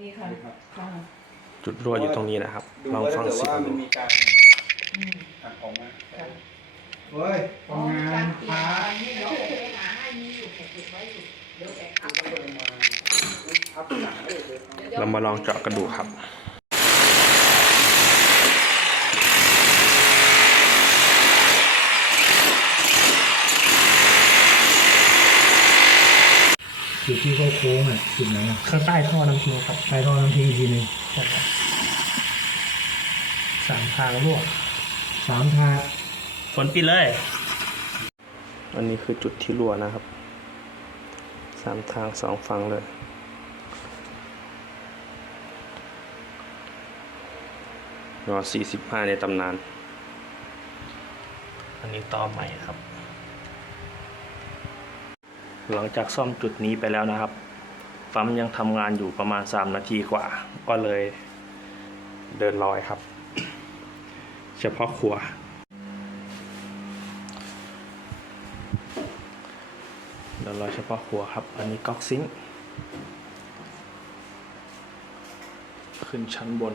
ดีค่ะค่ะจุดรั่วอยู่ตรงนี้นะครับดูลองว่าฟัถ้างเกิดเสียว่างมัดูนมีการอืมหักออกมาค่ะเฮ้ยทำงานพระนี่เดี๋ยวไปหาให้มีอยู่ผมเก็บไว้อยู่เดี๋ยวแกะอัพก็เลยมาทับหลังเลยเลยครับเรามาลองเจาะกระดูกครับ จุดที่เขาโค้งอะจุดไหนอะข้างใต้ท่อน้ำทิ้งครับใต้ท่อน้ำทิ้งอีกทีหนึงใช่ครับสามทางรั่วสามทางฝนปิดเลย อันนี้คือจุดที่รั่วนะครับ สามทางสองฝั่งเลย รอ45 ในตำนาน อันนี้ต่อใหม่ครับ หลังจากซ่อมจุดนี้ไปแล้วนะครับปั๊มยังทำงานอยู่ประมาณ 3 นาทีกว่า ก็เลยเดินลอยครับ เฉพาะครัว เดินลอยเฉพาะครัวครับ อันนี้ก๊อกซิงขึ้นชั้นบน